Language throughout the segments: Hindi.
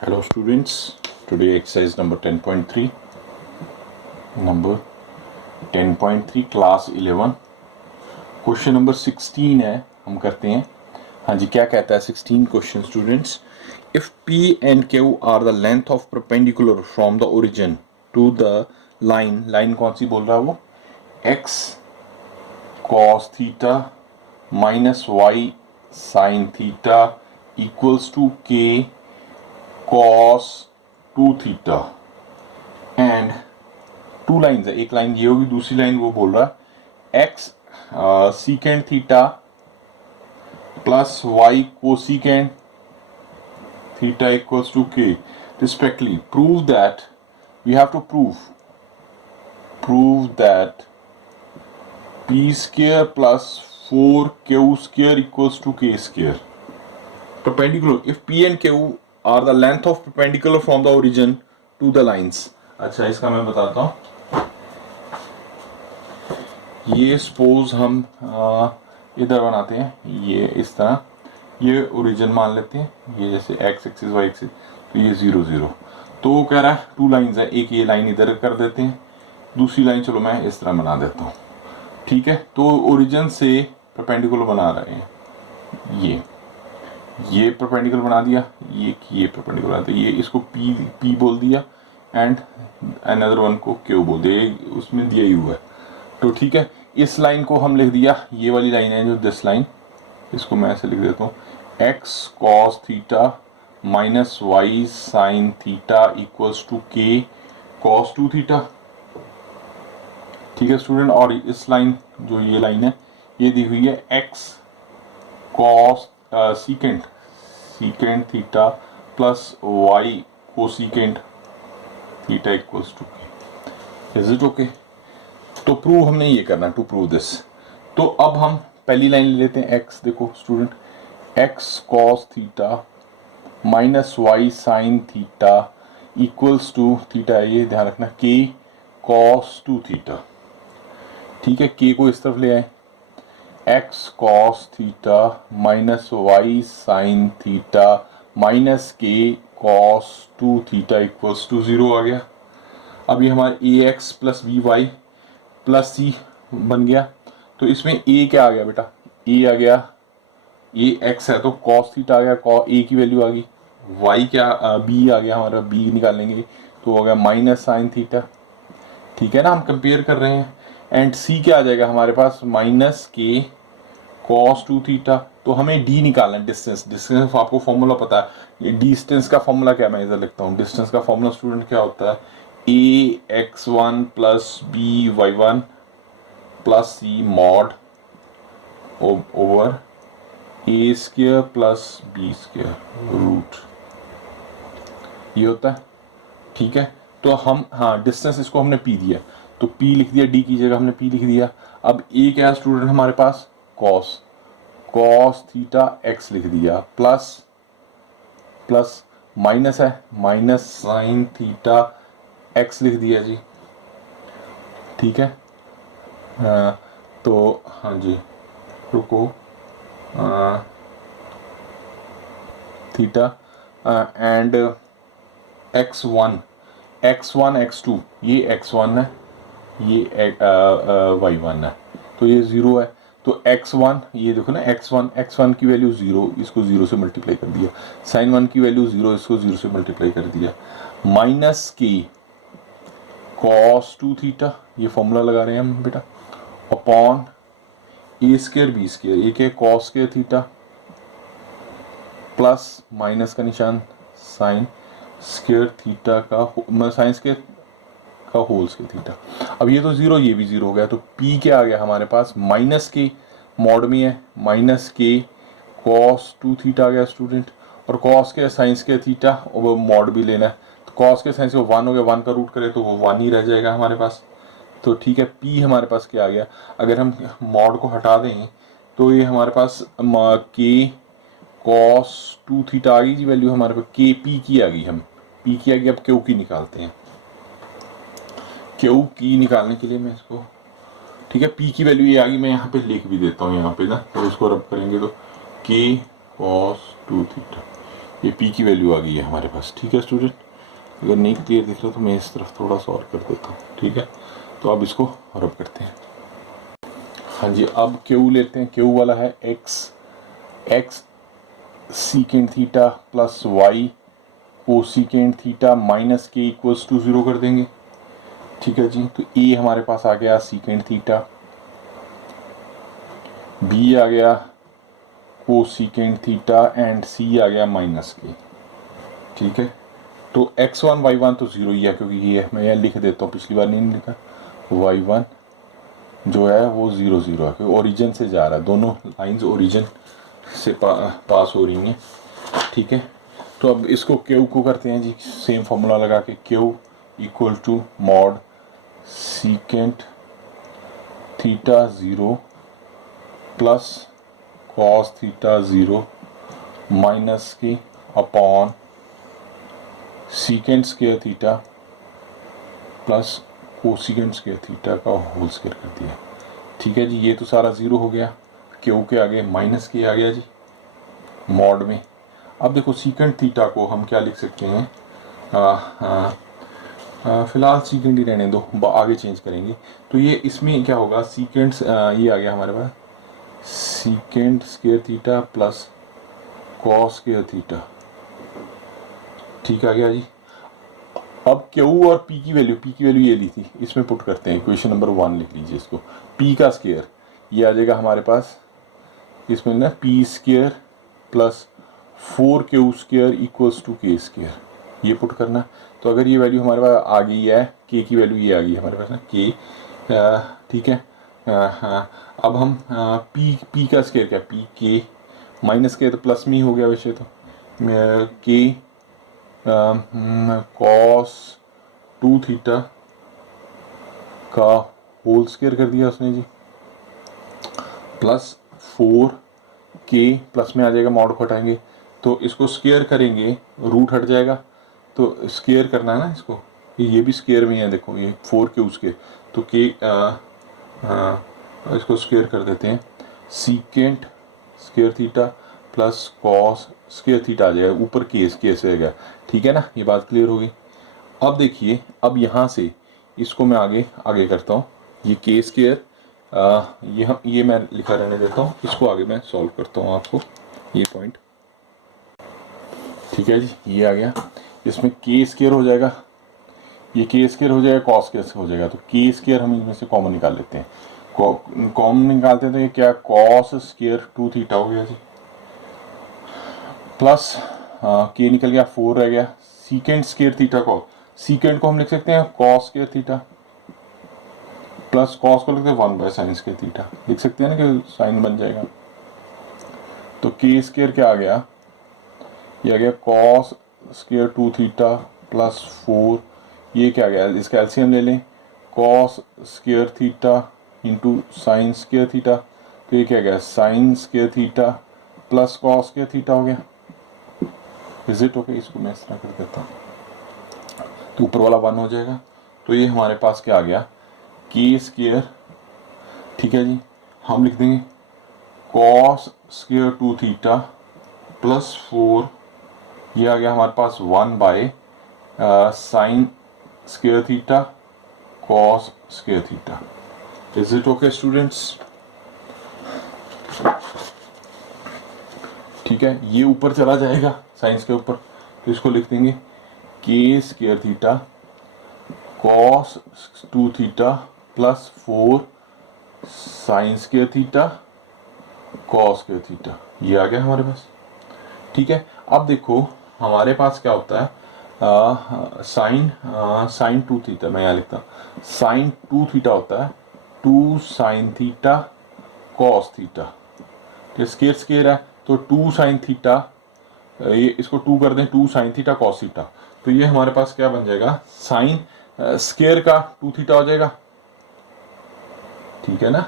Hello students, today exercise number 10.3, number 10.3 class 11, question number 16 है, हम करते हैं। हाँ जी, क्या कहता है 16 question students? If P and Q are the length of perpendicular from the origin to the line, line कौन सी बोल रहा है वो? x cos theta minus y sin theta equals to k cos 2 theta and two lines है, एक लाइन ये होगी, दूसरी लाइन वो बोल रहा है x secant theta plus y cosecant theta equals to k respectively. Prove that, we have to prove that p square plus 4q square equals to k square perpendicular if p and q are the length of perpendicular from the origin to the lines। अच्छा, इसका मैं बताता हूँ। ये सपोज हम इधर बनाते हैं, ये इस तरह, ये ओरिजिन मान लेते हैं, ये जैसे x एक्सिस y एक्सिस, तो ये 0 0। तो वो कह रहा है टू लाइंस है, एक ये लाइन इधर कर देते हैं, दूसरी लाइन चलो मैं इस तरह बना देता हूँ, ठीक है। तो ओरिजिन से परपेंडिकुलर बना रहे हैं, ये परपेंडिकुलर बना दिया, ये परपेंडिकुलर बना दिया, ये इसको p बोल दिया एंड अनदर वन को q बोल दिया, उसमें दिया ही हुआ है। तो ठीक है, इस लाइन को हम लिख दिया, ये वाली लाइन है जो दिस लाइन, इसको मैं ऐसे लिख देता हूँ x cos theta minus y sin theta equals to k cos 2 theta, ठीक है स्टूडेंट। और इस लाइन, जो ये लाइन है, ये दी हुई है x cos secant theta plus y cosecant theta equals to k। Is it okay? तो प्रूव हमने ये करना, टू प्रूव दिस। तो अब हम पहली लाइन ले लेते हैं x, देखो student, x cos theta minus y sin theta equals to, theta है ये ध्यान रखना, k cos 2 थीटा, ठीक है। k को इस तरफ ले आए, x cos theta minus y sin theta minus k cos 2 theta equals to 0 आ गया। अब ये हमारे ax plus by plus c बन गया। तो इसमें a क्या आ गया बेटा? a आ गया, ये x है तो cos थीटा आ गया, a की वैल्यू आ गई। y क्या, b आ गया हमारा, b निकालेंगे तो हो गया माइनस साइन थीटा, ठीक है ना, हम कंपेयर कर रहे हैं। एंड c क्या आ जाएगा हमारे पास? Minus k cos 2 theta. तो हमें d निकालना है, डिस्टेंस। डिस्टेंस आपको फॉर्मूला पता है, डिस्टेंस का फॉर्मूला क्या, मैं इधर लिखता हूँ। डिस्टेंस का फॉर्मूला स्टूडेंट क्या होता है? a x1 plus b y1 plus c mod over a square plus b square root, ये होता है, ठीक है। तो हम, हाँ, डिस्टेंस इसको हमने p दिया, तो p लिख दिया, d की जगह हमने p लिख दिया। अब a क्या है स्टूडेंट हमारे पास? cos थीटा x लिख दिया, प्लस माइनस है, माइनस साइन थीटा x लिख दिया जी, ठीक है। तो हाँ जी, रुको, थीटा एंड x1 x2, ये x1 है, ये y1 है, तो ये 0 है। तो x1, ये देखो ना, x1 की वैल्यू 0, इसको 0 से मल्टीप्लाई कर दिया, sin 1 की वैल्यू 0, इसको 0 से मल्टीप्लाई कर दिया, माइनस k cos 2 थीटा, ये फॉर्मूला लगा रहे हैं हम बेटा, upon a square b square, एक है cos square theta plus minus का निशान साइन स्क्वायर थीटा का, साइन स्क्वायर का होल स्क्वायर थीटा। अब ये तो 0, ये भी 0 हो गया, तो p क्या आ गया हमारे पास? माइनस के मॉड में है, माइनस के cos 2 थीटा आ गया स्टूडेंट, और cos के साइन स्क्वायर थीटा और वो मॉड भी लेना है, तो cos के साइन स्क्वायर 1 हो गया, 1 का रूट करें तो वो 1 ही रह जाएगा हमारे पास। तो ठीक है, p हमारे पास क्या आ गया? अगर हम मॉड को हटा दें तो ये हमारे पास k cos 2 थीटा आ गई जी वैल्यू हमारे पास, k p की आ गई, हम p की आ गई। अब q की निकालते हैं, q की निकालने के लिए मैं इसको, ठीक है, p की वैल्यू ये आ गई, मैं यहाँ पे लिख भी देता हूँ यहाँ पे ना, तो इसको रब करेंगे तो k cos 2 थीटा, ये पी की वैल्यू आ गई है हमारे पास। ठीक है स्टूडेंट, अगर नहीं क्लियर दिख रहा तो मैं इस तरफ थोड़ा सा और कर देता हूँ। ठीक है, तो अब इसको रब करते हैं। हाँ जी, अब क्यू लेते हैं। क्यू वाला है x secant theta plus y cosecant theta minus k equals to 0 कर देंगे। ठीक है जी, तो ए हमारे पास आ गया सीकेंड थीटा, बी आ गया कोसीकेंड थीटा एंड सी आ गया माइनस के। ठीक है, तो x1 y1 तो 0 ही है क्योंकि ये है, मैं यहाँ लिख देता हूँ, पिछली बार नहीं लिखा। y1 जो है वो 0 0 है क्योंकि ओरिजिन से जा रहा है, दोनों लाइंस ओरिजिन से पास हो रही हैं। ठीक है, तो अब इसको क्यू को करते हैं जी सेम फॉर्मूला लगा के, q equal to mod secant theta 0 plus cos theta 0 minus k upon secant square theta plus cosecant square theta का होल स्क्वायर कर दिया। ठीक है जी, ये तो सारा 0 हो गया, क्यू के आगे माइनस के आ गया जी मॉड में। अब देखो सीकेंट थीटा को हम क्या लिख सकते हैं, फिलहाल सीकेंट ही रहने दो, आगे चेंज करेंगे। तो ये इसमें क्या होगा, सीकेंट ये आ गया हमारे पास secant square theta plus cos square theta. ठीक आ गया जी। अब क्यू और पी की वैल्यू ये ली थी, इसमें पुट करते हैं। इक्वेशन नंबर 1 लिख लीजिए इसको, पी का स्क्वायर ये आ जाएगा हमारे पास, इसमें ना P square plus 4q square equals to k square, ये पुट करना। तो अगर ये वैल्यू हमारे पास आ गई है, के की वैल्यू ये आ गई है हमारे पास ना के। ठीक है, हाँ, अब हम पी का स्क्वायर क्या, पी के माइनस के तो प्लस में ही हो गया वैसे तो, के कॉस 2 थीटा का होल स्क्वायर कर दिया उसने जी, प्लस 4 के प्लस में आ जाएगा, मॉड को हटाएंगे तो इसको स्क्वायर करेंगे, रूट हट जाएगा, तो स्क्वायर करना है ना इसको, ये भी स्क्वायर में है, देखो ये 4 स्क्वायर, तो के इसको स्क्वायर कर देते हैं, secant square theta plus cos square theta आ जाएगा, ऊपर केस रहेगा। ठीक है ना, ये बात क्लियर होगी। अब देखिए, अब यहाँ से इसको मैं आगे करता हूँ, ये के स्क्वायर ये मैं लिखा रहने देता हूँ, इसको आगे मैं सॉल्व करता हूँ आपको ये पॉइंट। ठीक है जी, ये आ गया, इसमें के स्क्वायर हो जाएगा, ये के स्क्वायर हो जाएगा, कॉस स्क्वायर हो जाएगा, तो के स्क्वायर हम इनमें से कॉमन निकाल लेते हैं, कॉमन निकालते हैं तो ये क्या कॉस स्क्वायर 2 थीटा हो गया जी, प्लस के निकल गया, 4 रह गया, सीकेंट स्क्वायर थीटा को, सीकेंट को हम लिख सकते हैं cos square theta plus cos को लिखते हैं 1 बाय साइन स्क्वायर थीटा, लिख सकते हैं ना कि साइन बन जाएगा। तो के स्क्वायर क्या आ गया, ये आ गया कॉस स्क्वायर 2 थीटा प्लस 4, ये क्या आ गया, इसका एलसीएम ले लें, cos square theta into sine square theta, तो ये क्या गया sine square theta plus cos square theta हो गया। इज इट ओके, इसको मैं इस तरह कर देता हूँ तो ऊपर वाला 1 हो जाएगा। तो ये हमारे पास क्या आ गया, के स्क्वायर, ठीक है जी, हम लिख देंगे कॉस स्क्वायर 2 थीटा प्लस 4, ये आ गया हमारे पास 1 by sine square theta cos square theta. Is it okay students? ठीक है, ये ऊपर चला जाएगा साइंस के ऊपर, तो इसको लिख देंगे के square theta cos 2 theta plus 4 sine square theta cos square theta, ये आ गया हमारे पास। ठीक है, अब देखो हमारे पास क्या होता है, साइन 2 थीटा, मैं यहाँ लिखता हूँ साइन 2 थीटा होता है 2 sine theta cos theta, square square है तो 2 साइन थीटा, ये इसको 2 कर दें, 2 साइन थीटा कॉस थीटा, तो ये हमारे पास क्या बन जाएगा, साइन स्क्वायर का 2 थीटा हो जाएगा। ठीक है ना,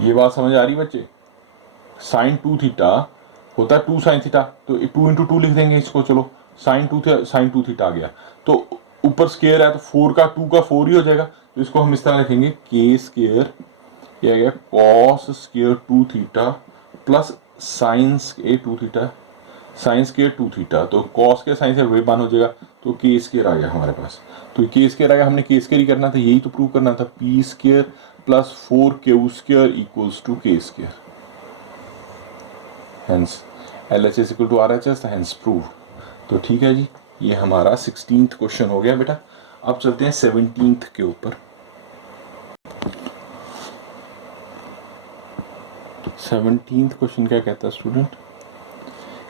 ये बात समझ आ रही बच्चे, साइन 2 थीटा होता है 2 साइन थीटा, तो 2 इंटू 2 लिख देंगे इसको, चलो साइन 2 थीटा आ गया, तो ऊपर स्क्वायर है तो 4 का 2 का 4 ही हो जाएगा, तो इसको हम इस तरह लिखेंगे के स्क्वायर, ये आ गया cos square 2 theta plus sine square 2 theta, sine square 2 theta, तो कॉस के साइन से वे वन हो जाएगा, तो के स्क्वायर आ गया हमारे पास। तो के स्क्वायर आ गया, हमने के स्क्वायर ही करना था, यही तो प्रूव करना था, p square plus 4 square equals to k square, hence LHS equal to RHS, hence prove. तो ठीक है जी, ये हमारा 16th क्वेश्चन हो गया बेटा। अब चलते हैं 17th के ऊपर। 17th क्वेश्चन क्या कहता है स्टूडेंट,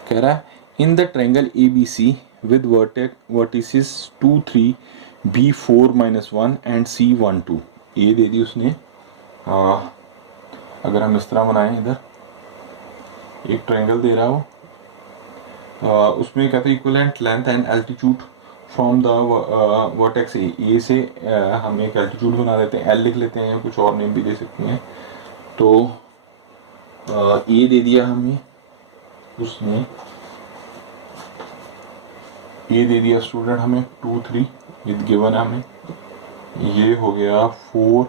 कह रहा है in the triangle ABC with vertices 2 3 B4 -1 and C1 2, ये दे दी उसने। अगर हम इस तरह बनाएं, इधर एक ट्रायंगल दे रहा हो, उसमें कहते हैं equivalent length and altitude from the vertex ए से हम एक एल्टीट्यूड बना देते हैं, L लिख लेते हैं, कुछ और नेम भी दे सकते हैं। तो ए दे दिया हमें उसने, ए दे दिया स्टूडेंट हमें 2 3 विद गिवन है हमें, ये हो गया 4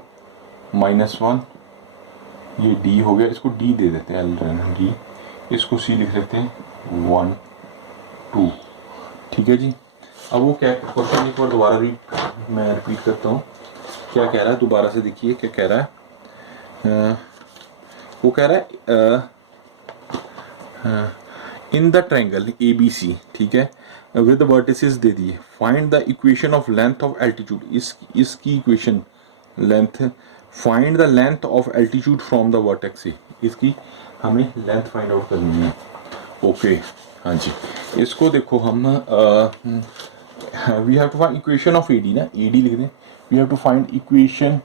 -1, ये डी हो गया, इसको डी दे देते हैं, एल डी, इसको सी लिख लेते हैं 1 2, ठीक है जी। अब वो क्या क्वेश्चन एक बार दोबारा मैं रिपीट करता हूँ, क्या कह रहा है दोबारा से देखिए क्या कह रहा है। वो कह रहा है इन द ट्रायंगल ABC, ठीक है, विद वर्टिसेस दे दिए, find the equation of length of altitude, इसकी equation length, find the length of altitude from the vertex A, इसकी हमें लेंथ फाइंड आउट करनी है। ओके हाँ जी, इसको देखो हम we have to find equation of AD ना, AD लिख दें, we have to find equation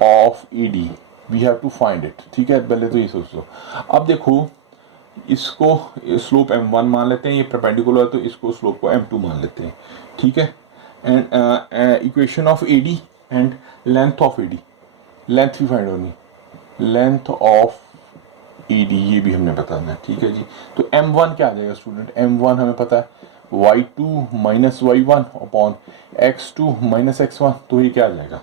of AD, we have to find it, ठीक है, पहले तो ये सोच लो। अब देखो इसको स्लोप m1 मान लेते हैं, ये परपेंडिकुलर है तो इसको स्लोप को m2 मान लेते हैं, ठीक है। And equation of AD and length of AD, length भी फाइंड होनी, लेंथ ऑफ AD ये भी हमने बताना है, ठीक है जी। तो m1 क्या आ जाएगा स्टूडेंट, m1 हमें पता है y2 - y1 upon x2 - x1, तो ये क्या आ जाएगा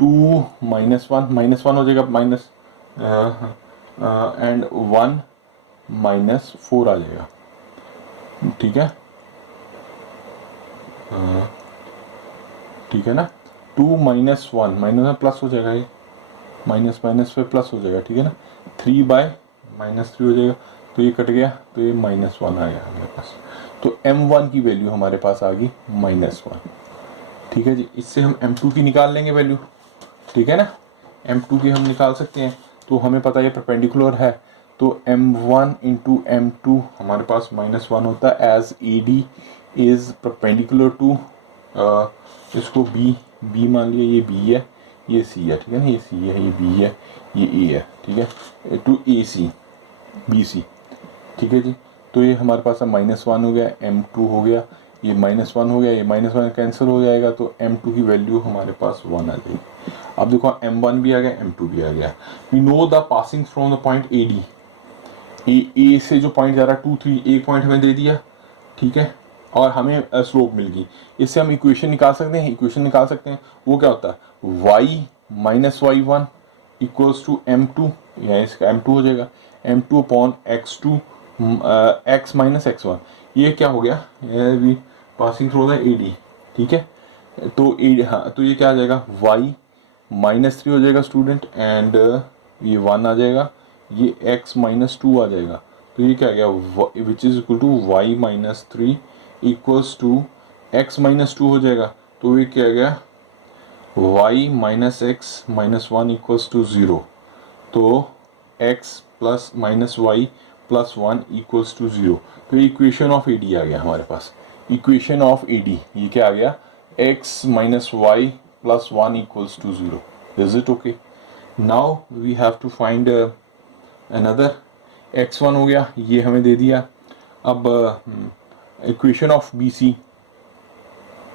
2 -1 हो जाएगा, माइनस एंड 1 -4 आ जाएगा, ठीक है, ठीक है ना। 2 - 1 माइनस में प्लस हो जाएगा, ये माइनस माइनस पे प्लस हो जाएगा, ठीक है ना। 3 बाय -3 हो जाएगा, तो ये कट गया, तो ये -1 आ गया हमारे पास। तो m1 की वैल्यू हमारे पास आ गई -1, ठीक है जी। इससे हम m2 की निकाल लेंगे वैल्यू, ठीक है ना, m2 की हम निकाल सकते हैं। तो हमें पता है परपेंडिकुलर है, तो m1 इंटू m2 हमारे पास -1 होता है, as AD is perpendicular to, इसको B मान लिया, ये B है, ये C है, ठीक है ना, ये C है, ये B है, ये A है, ठीक है, टू AC BC, ठीक है जी। तो ये हमारे पास -1 हो गया, m2 हो गया, ये -1 हो गया, ये -1 कैंसिल हो जाएगा, तो m2 की वैल्यू हमारे पास 1 आ जाएगी। अब देखो m1 भी आ गया, m2 भी आ गया। We know the passing from the point AD, A से जो पॉइंट जा रहा है 2 3, एक पॉइंट हमें दे दिया, ठीक है, और हमें स्लोप मिल गई। इससे हम इक्वेशन निकाल सकते हैं, इक्वेशन निकाल सकते हैं, वो क्या होता है y - y1 equals to m2, या इसका m2 हो जाएगा, m2 upon x2 x - x1, ये क्या हो गया, पासिंग थ्रू द AD, ठीक है। तो हाँ, तो ये क्या आ जाएगा y -3 हो जाएगा स्टूडेंट, एंड ये 1 आ जाएगा, ये x -2 आ जाएगा, तो ये क्या आ गया which is equal to y -3 equals to x -2 हो जाएगा, तो ये क्या आ गया y - x -1 इक्वल्स टू 0, तो x plus -y plus 1 equals to 0, तो इक्वेशन ऑफ AD आ गया हमारे पास। इक्वेशन ऑफ AD ये क्या आ गया, x - y plus 1 equals to 0। Is it okay? Now we have to find another, x1 हो गया, ये हमें दे दिया। अब इक्वेशन ऑफ BC,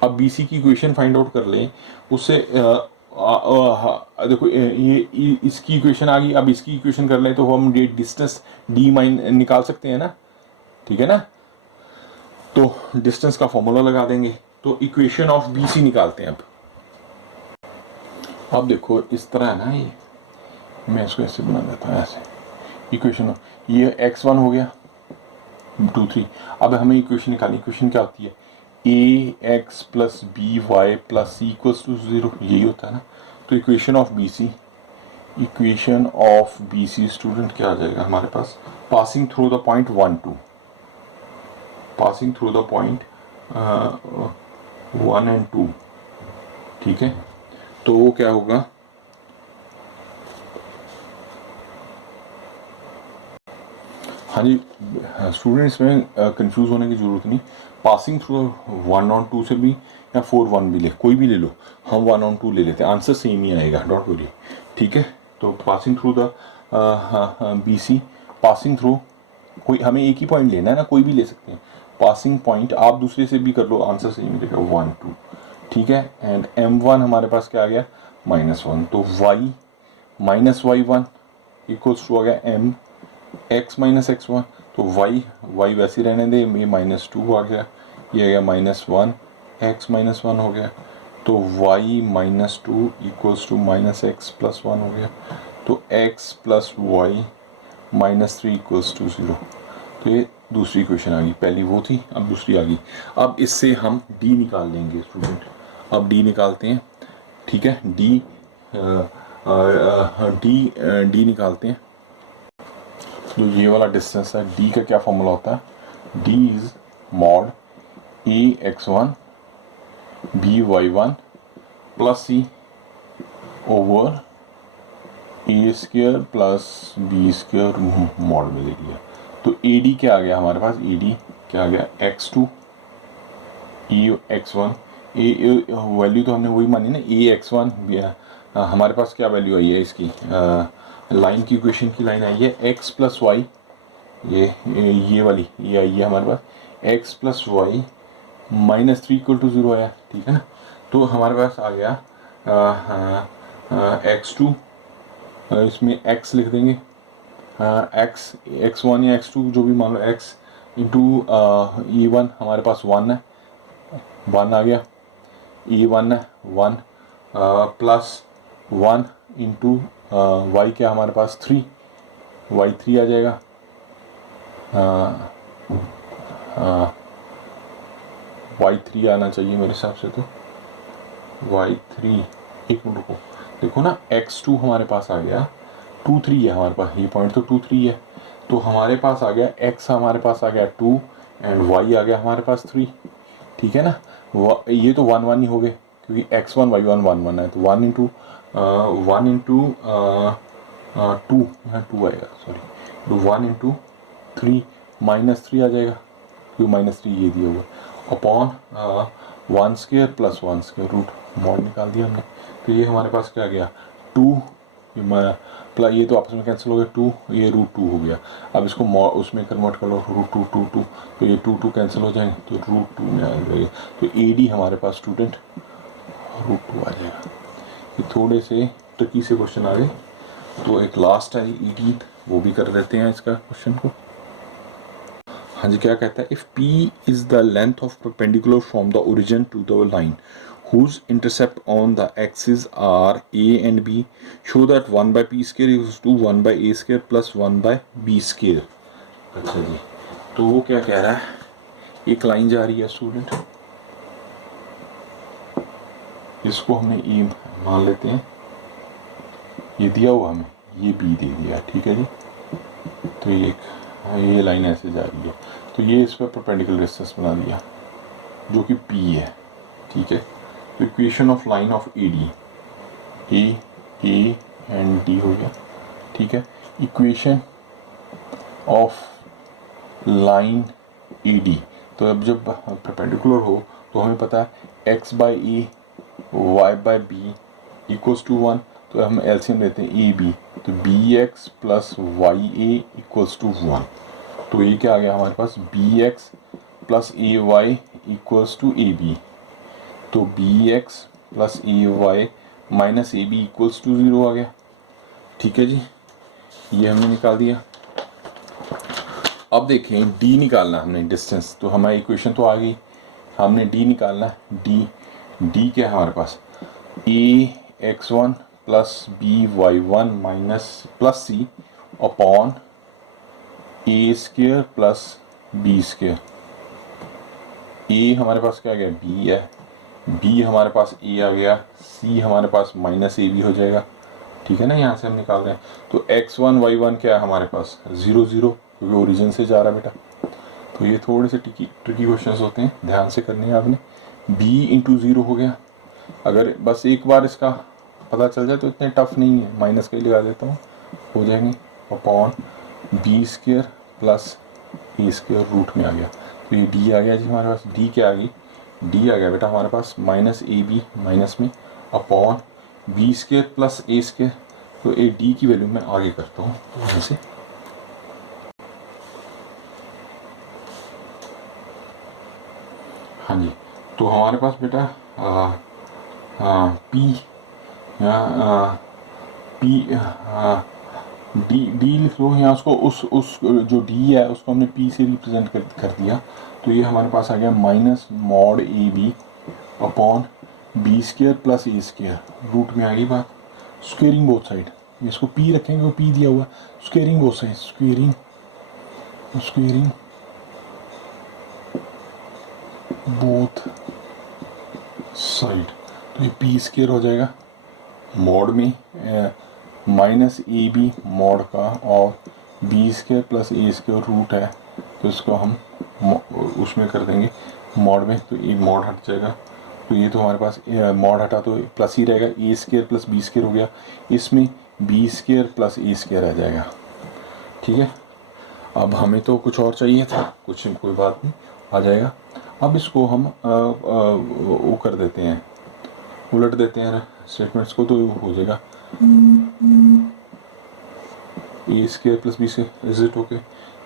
अब BC की इक्वेशन फाइंड आउट कर लें, उससे देखो ये इसकी इक्वेशन आ गई। अब इसकी इक्वेशन कर लें तो हम डिस्टेंस D माइन निकाल सकते हैं ना, ठीक है ना। तो डिस्टेंस का फॉर्मूला लगा देंगे, तो इक्वेशन ऑफ BC निकालते हैं। अब देखो इस तरह है ना, ये मैं इसको ऐसे बना देता हूँ, ऐसे इक्वेशन ये x1 हो गया 2 3। अब हमें इक्वेशन निकालनी, इक्वेशन क्या होती है a x plus b y plus c equals to 0, यही होता है ना। तो equation of B C, equation of B C student क्या आ जाएगा हमारे पास, passing through the point 1 2, passing through the point 1 and 2, ठीक है। तो वो क्या होगा, हाँ जी स्टूडेंट्स में कंफ्यूज होने की ज़रूरत नहीं, पासिंग थ्रू 1 और 2 से भी या 4 1 भी ले, कोई भी ले लो, हम 1 और 2 ले लेते हैं, आंसर सेम ही आएगा, डोंट वरी, ठीक है। तो passing through the B C, passing through कोई हमें एक ही पॉइंट लेना है ना, कोई भी ले सकते हैं, पासिंग पॉइंट आप दूसरे से भी कर लो, आंसर सेम ही रहेगा 1 2, ठीक है। एंड m1 हमारे पास क्या आ गया -1, तो y minus y1 equals to आ गया m x माइनस x1, तो y वैसे ही रहने दे, ये -2 आ गया, ये आ गया -1, x -1 हो गया, तो y -2 इक्वल्स टू -x + 1 हो गया, तो x + y -3 इक्वल्स टू 0। तो ये दूसरी इक्वेशन आ गई, पहली वो थी अब दूसरी आ गई। अब इससे हम d निकाल लेंगे स्टूडेंट, अब d निकालते हैं, ठीक है। d निकालते हैं, जो ये वाला डिस्टेंस है d का क्या फॉर्मूला होता है, d is mod a x1 b y1 plus c over A square plus B square mod में ले लिया। तो ए डी क्या आ गया हमारे पास, ए डी क्या आ गया x2 ए x1, ए वैल्यू तो हमने वही मानी ना ए x1, हमारे पास क्या वैल्यू आई है इसकी, लाइन की इक्वेशन की लाइन आई है x + y, ये वाली ये आई है हमारे पास x + y -3 = 0 आया, ठीक है ना। तो हमारे पास आ गया x2, इसमें x लिख देंगे, x1 या x2 जो भी मान लो, x इंटू e1 हमारे पास 1 है, 1 आ गया, e1 है 1 प्लस 1 इंटू y क्या हमारे पास 3, y 3 आ जाएगा, y3 आना चाहिए मेरे हिसाब से, तो y3, एक मिनट रुको, देखो ना x2 हमारे पास आ गया 2 3 है हमारे पास, ये पॉइंट तो 2 3 है, तो हमारे पास आ गया x हमारे पास आ गया 2 एंड y आ गया हमारे पास 3, ठीक है ना। ये तो 1 1 ही हो गए क्योंकि x1 y1 1 1 है, तो 1 इंटू 2 आएगा, सॉरी, तो 1 इंटू 3 -3 आ जाएगा, क्योंकि -3 ये दिया हुआ upon 1 square plus 1 square root, mod निकाल दिया हमने। तो ये हमारे पास क्या गया 2, ये तो आपस में कैंसिल हो गया 2, ये √2 हो गया। अब इसको उसमें कन्वर्ट कर लो √2 2 2, तो ये 2 2 कैंसिल हो जाएंगे, तो √2 में आ जाएगा, तो AD हमारे पास स्टूडेंट √2 आ जाएगा। ये थोड़े से ट्रिकी से क्वेश्चन आ गए, तो एक लास्ट है ED, वो भी कर देते हैं इसका क्वेश्चन को। हाँ जी, क्या कहता है, if P is the length of perpendicular from the origin to the line whose intercept on the axis are a and b, show that 1 by p square equals to 1 by a square plus 1 by b square। अच्छा जी, तो वो क्या कह रहा है, एक लाइन जा रही है स्टूडेंट, इसको हमने e मान लेते हैं, ये दिया हुआ हमें, ये b दे दिया, ठीक है जी। तो ये लाइन ऐसे जा रही है, तो ये इस पर परपेंडिकुलर डिस्टेंस बना दिया जो कि p है, ठीक है। तो equation of line of AD, A and D हो गया, ठीक है। इक्वेशन ऑफ लाइन AD, तो अब जब परपेंडिकुलर हो तो हमें पता है x by A Y by B equals to 1, तो हम एलसीएम लेते हैं AB, तो BX + YA इक्वल्स टू 1, तो ये क्या आ गया हमारे पास BX + AY equals to AB, तो BX + AY - AB equals to 0 आ गया, ठीक है जी, ये हमने निकाल दिया। अब देखें D निकालना हमने डिस्टेंस, तो हमारी इक्वेशन तो आ गई, हमने D निकालना है, D क्या है हमारे पास, AX1 + BY1 - +C अपॉन ए स्क्वेयर प्लस बी स्क्वेयर। ए हमारे पास क्या आ गया, बी है, बी हमारे पास ए आ गया, सी हमारे पास माइनस ए बी हो जाएगा, ठीक है ना, यहाँ से हम निकाल रहे हैं। तो x1 y1 क्या है हमारे पास 0 0, क्योंकि ओरिजिन से जा रहा है बेटा। तो ये थोड़े से ट्रिकी क्वेश्चंस होते हैं, ध्यान से करने हैं आपने। b इंटू 0 हो गया, अगर बस एक बार इसका पता चल जाए तो इतने टफ नहीं है, माइनस का ही लगा देता हूँ, हो जाएंगे अपॉन बी स्क्वेयर प्लस ए स्क्वेयर रूट में आ गया। तो ये d आ गया जी हमारे पास, d क्या आ गई, d आ गया बेटा हमारे पास माइनस ए बी माइनस में अपॉन बी स्क्वेयर प्लस ए स्क्वेयर। तो ए डी की वैल्यू मैं आगे करता हूँ, तो यहाँ से हाँ जी, तो हमारे पास बेटा पी पी डी डी लिख लो यहाँ, उसको उस जो डी है उसको हमने पी से रिप्रेजेंट कर दिया। तो ये हमारे पास आ गया minus mod A B upon B square plus A square, root में आ गई बात, स्क्वेयरिंग बोथ साइड, इसको पी रखेंगे, वो पी दिया हुआ, squaring both side, squaring both side. तो ये पी स्क्वेयर हो जाएगा मॉड में माइनस ए बी मॉड का, और बी स्क्वेयर प्लस ए स्क्वेयर रूट है, तो इसको हम उसमें कर देंगे मॉड में, तो ये मॉड हट जाएगा। तो ये तो हमारे पास मॉड हटा तो प्लस ही रहेगा, ए स्क्वेयर प्लस बी स्क्वेयर हो गया, इसमें बी स्क्वेयर प्लस ए स्क्वेयर आ जाएगा, ठीक है। अब हमें तो कुछ और चाहिए था, कुछ कोई बात नहीं, आ जाएगा। अब इसको हम वो कर देते हैं, उलट देते हैं स्टेटमेंट्स को, तो हो जाएगा a square plus b square, is it okay.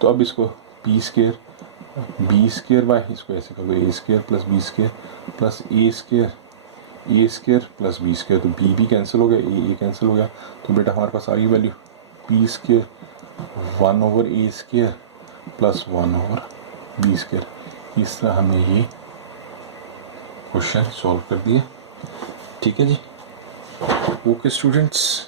तो अब इसको बी स्क्वेयर बाय, इसको ऐसे कर दो a square plus b square plus A square plus b square, तो बी कैंसिल हो गया, ए कैंसिल हो गया, तो बेटा हमारे पास आ गई value b square 1 over a square plus 1 over b square. इस तरह हमने ये क्वेश्चन सॉल्व कर दिया, ठीक है जी। Okay students.